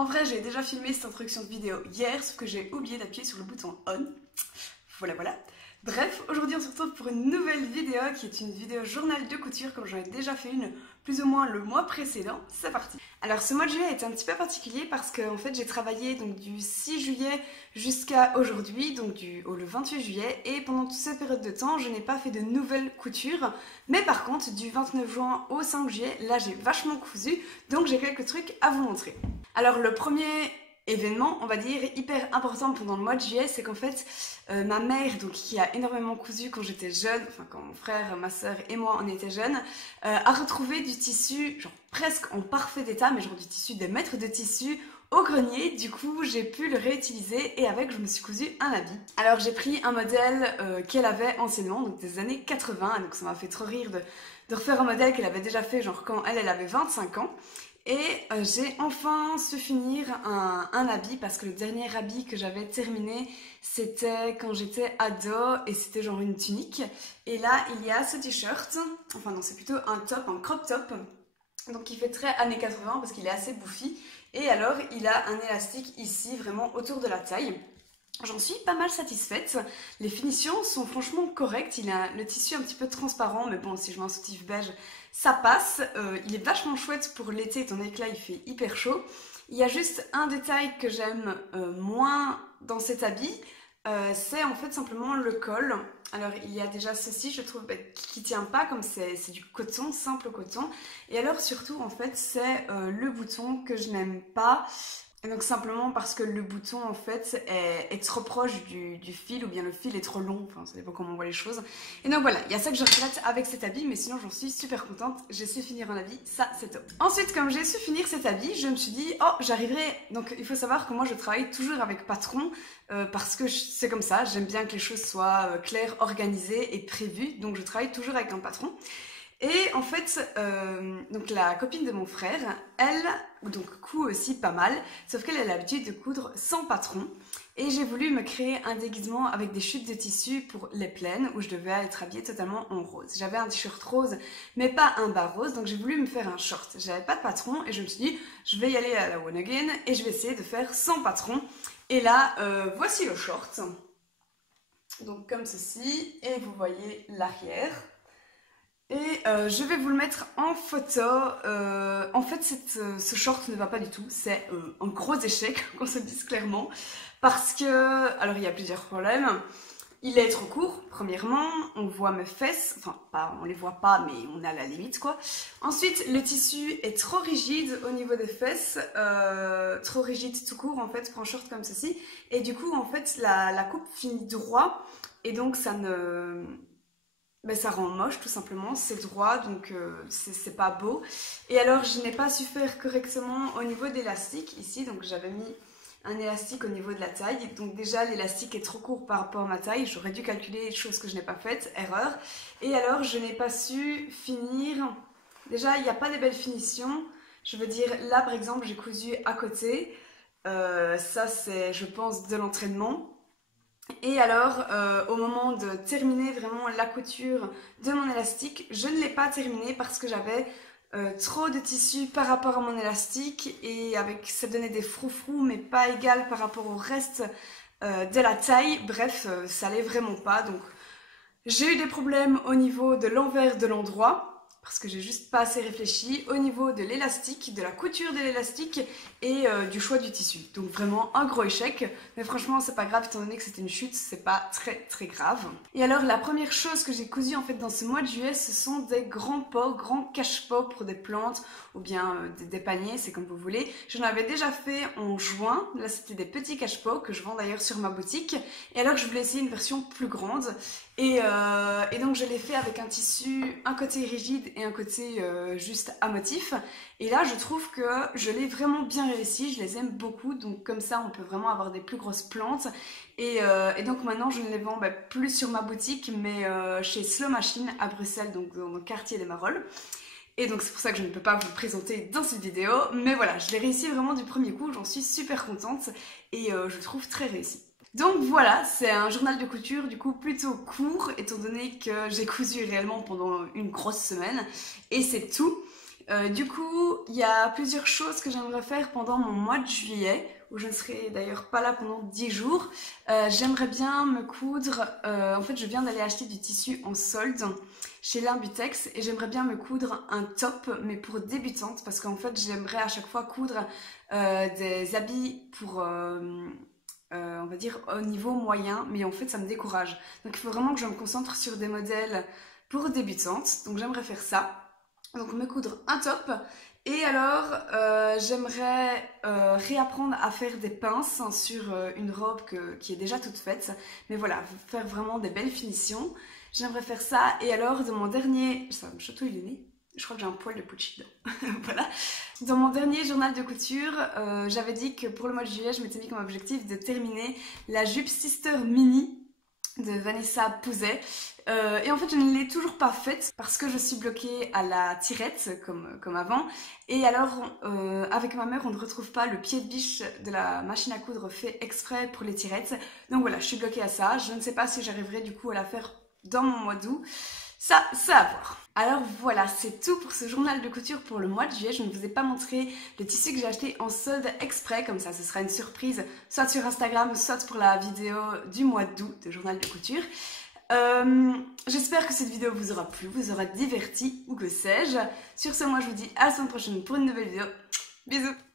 En vrai, j'ai déjà filmé cette introduction de vidéo hier, sauf que j'ai oublié d'appuyer sur le bouton on. Voilà. Bref, aujourd'hui on se retrouve pour une nouvelle vidéo qui est une vidéo journal de couture comme j'en ai déjà fait une plus ou moins le mois précédent. C'est parti. Alors ce mois de juillet est un petit peu particulier parce que en fait j'ai travaillé donc du 6 juillet jusqu'à aujourd'hui, donc le 28 juillet, et pendant toute cette période de temps je n'ai pas fait de nouvelles coutures, mais par contre du 29 juin au 5 juillet, là j'ai vachement cousu, donc j'ai quelques trucs à vous montrer. Alors le premier événement, on va dire, hyper important pendant le mois de juillet, c'est qu'en fait, ma mère, donc qui a énormément cousu quand j'étais jeune, enfin quand mon frère, ma soeur et moi on était jeunes, a retrouvé du tissu, genre presque en parfait état, mais genre du tissu, des mètres de tissu au grenier. Du coup, j'ai pu le réutiliser et avec, je me suis cousu un habit. Alors j'ai pris un modèle qu'elle avait anciennement, donc des années 80, donc ça m'a fait trop rire de refaire un modèle qu'elle avait déjà fait, genre quand elle avait 25 ans. Et j'ai enfin su finir un habit parce que le dernier habit que j'avais terminé c'était quand j'étais ado et c'était genre une tunique. Et là il y a ce t-shirt, enfin non c'est plutôt un top, un crop top, donc il fait très années 80 parce qu'il est assez bouffi. Et alors il a un élastique ici vraiment autour de la taille. J'en suis pas mal satisfaite, les finitions sont franchement correctes, il a le tissu un petit peu transparent, mais bon si je mets un soutif beige ça passe, il est vachement chouette pour l'été étant donné que là il fait hyper chaud. Il y a juste un détail que j'aime moins dans cet habit, c'est en fait simplement le col. Alors il y a déjà ceci je trouve qui tient pas, comme c'est du coton, simple coton, et alors surtout en fait c'est le bouton que je n'aime pas. Et donc simplement parce que le bouton en fait est trop proche du fil, ou bien le fil est trop long, enfin ça dépend comment on voit les choses. Et donc voilà, il y a ça que je regrette avec cet habit, mais sinon j'en suis super contente, j'ai su finir un habit, ça c'est top. Ensuite comme j'ai su finir cet habit, je me suis dit oh j'arriverai, donc il faut savoir que moi je travaille toujours avec patron, parce que c'est comme ça, j'aime bien que les choses soient claires, organisées et prévues, donc je travaille toujours avec un patron. Et en fait, donc la copine de mon frère, elle donc coud aussi pas mal, sauf qu'elle a l'habitude de coudre sans patron. Et j'ai voulu me créer un déguisement avec des chutes de tissu pour les plaines, où je devais être habillée totalement en rose. J'avais un t-shirt rose, mais pas un bas rose, donc j'ai voulu me faire un short. J'avais pas de patron, et je me suis dit, je vais y aller à la One Again, et je vais essayer de faire sans patron. Et là, voici le short. Donc comme ceci, et vous voyez l'arrière. Et je vais vous le mettre en photo. En fait, ce short ne va pas du tout. C'est un gros échec, qu'on se dise clairement. Parce que, alors il y a plusieurs problèmes. Il est trop court, premièrement. On voit mes fesses. Enfin, pas, on les voit pas, mais on est à la limite, quoi. Ensuite, le tissu est trop rigide au niveau des fesses. Trop rigide tout court, en fait, pour un short comme ceci. Et du coup, en fait, la coupe finit droit. Et donc, ça ne... Ben, ça rend moche tout simplement, c'est droit donc c'est pas beau. Et alors je n'ai pas su faire correctement au niveau d'élastique ici, donc j'avais mis un élastique au niveau de la taille. Donc déjà l'élastique est trop court par rapport à ma taille, j'aurais dû calculer, chose que je n'ai pas faite, erreur. Et alors je n'ai pas su finir, déjà il n'y a pas de belles finitions, je veux dire là par exemple j'ai cousu à côté, ça c'est je pense de l'entraînement. Et alors, au moment de terminer vraiment la couture de mon élastique, je ne l'ai pas terminé parce que j'avais trop de tissu par rapport à mon élastique et ça donnait des froufrous mais pas égal par rapport au reste de la taille. Bref, ça allait vraiment pas. Donc, j'ai eu des problèmes au niveau de l'envers de l'endroit, parce que j'ai juste pas assez réfléchi, au niveau de l'élastique, de la couture de l'élastique et du choix du tissu. Donc vraiment un gros échec, mais franchement c'est pas grave étant donné que c'était une chute, c'est pas très grave. Et alors la première chose que j'ai cousu en fait dans ce mois de juillet, ce sont des grands pots, grands cache-pots pour des plantes ou bien des paniers, c'est comme vous voulez. J'en avais déjà fait en juin, là c'était des petits cache-pots que je vends d'ailleurs sur ma boutique. Et alors je voulais essayer une version plus grande. Et donc je l'ai fait avec un tissu, un côté rigide et un côté juste à motif. Et là je trouve que je l'ai vraiment bien réussi, je les aime beaucoup. Donc comme ça on peut vraiment avoir des plus grosses plantes. Et donc maintenant je ne les vends plus sur ma boutique, mais chez Slow Machine à Bruxelles, donc dans le quartier des Marolles. Et donc c'est pour ça que je ne peux pas vous le présenter dans cette vidéo. Mais voilà, je l'ai réussi vraiment du premier coup, j'en suis super contente et je trouve très réussi. Donc voilà, c'est un journal de couture du coup plutôt court étant donné que j'ai cousu réellement pendant une grosse semaine et c'est tout. Du coup, il y a plusieurs choses que j'aimerais faire pendant mon mois de juillet, où je ne serai d'ailleurs pas là pendant 10 jours. J'aimerais bien me coudre, en fait je viens d'aller acheter du tissu en solde chez Limbutex et j'aimerais bien me coudre un top, mais pour débutantes, parce qu'en fait j'aimerais à chaque fois coudre des habits pour, on va dire, au niveau moyen, mais en fait ça me décourage. Donc il faut vraiment que je me concentre sur des modèles pour débutantes, donc j'aimerais faire ça. Donc me coudre un top. Et alors, j'aimerais réapprendre à faire des pinces sur une robe qui est déjà toute faite. Mais voilà, faire vraiment des belles finitions. J'aimerais faire ça. Et alors, dans mon dernier... Ça me chatouille le nez. Je crois que j'ai un poil de Pucci dedans. Voilà. Dans mon dernier journal de couture, j'avais dit que pour le mois de juillet, je m'étais mis comme objectif de terminer la jupe Sister Mini de Vanessa Pouzet. Et en fait je ne l'ai toujours pas faite parce que je suis bloquée à la tirette comme avant. Et alors avec ma mère on ne retrouve pas le pied de biche de la machine à coudre fait exprès pour les tirettes. Donc voilà, je suis bloquée à ça. Je ne sais pas si j'arriverai du coup à la faire dans mon mois d'août. Ça à voir. Alors voilà, c'est tout pour ce journal de couture pour le mois de juillet. Je ne vous ai pas montré le tissu que j'ai acheté en solde exprès, comme ça ce sera une surprise, soit sur Instagram, soit pour la vidéo du mois d'août de journal de couture. J'espère que cette vidéo vous aura plu, vous aura diverti ou que sais-je. Sur ce, moi je vous dis à la semaine prochaine pour une nouvelle vidéo. Bisous!